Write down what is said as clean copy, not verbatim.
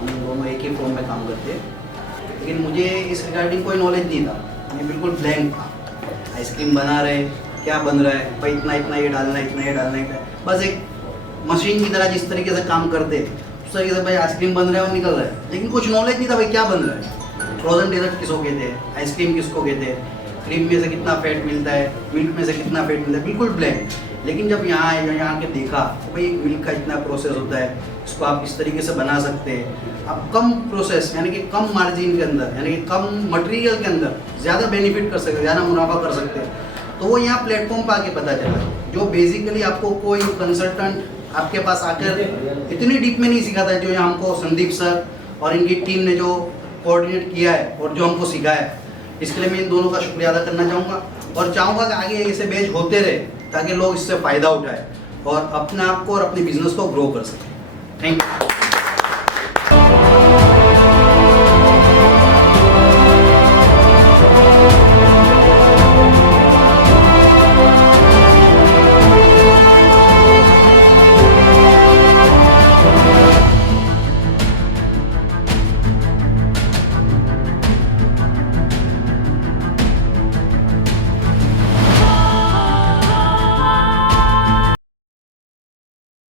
हम दोनों एक ही फॉर्म में काम करते हैं, लेकिन मुझे इस रिगार्डिंग कोई नॉलेज नहीं था, मैं बिल्कुल ब्लैंक था। आइसक्रीम बना रहे, क्या बन रहा है भाई, इतना इतना ये डालना है, इतना ये डालना है, बस एक मशीन की तरह जिस तरीके से काम करते उस तरीके से भाई आइसक्रीम बन रहा है और निकल रहा है, लेकिन कुछ नॉलेज नहीं था भाई क्या बन रहा है। फ्रोजन डेजर्ट किसको कहते हैं, आइसक्रीम किसको कहते हैं, क्रीम में से कितना फैट मिलता है, मिल्क में से कितना फैट मिलता है, बिल्कुल ब्लैंक। लेकिन जब यहाँ आए, यहाँ के देखा तो भाई मिल्क का इतना प्रोसेस होता है, इसको आप इस तरीके से बना सकते हैं, आप कम प्रोसेस यानी कि कम मार्जिन के अंदर, यानी कि कम मटेरियल के अंदर ज़्यादा बेनिफिट कर सकते हैं, ज़्यादा मुनाफा कर सकते हैं। तो वो यहाँ प्लेटफॉर्म पर आके पता चला, जो बेसिकली आपको कोई कंसल्टेंट आपके पास आकर इतनी डीप में नहीं सिखाता है, जो यहाँ हमको संदीप सर और इनकी टीम ने जो कोऑर्डिनेट किया है और जो हमको सिखाया है, इसके लिए मैं इन दोनों का शुक्रिया अदा करना चाहूँगा और चाहूँगा कि आगे ऐसे बैच होते रहे ताकि लोग इससे फ़ायदा उठाएं और अपने आप को और अपने बिजनेस को ग्रो कर सकें। Thank you.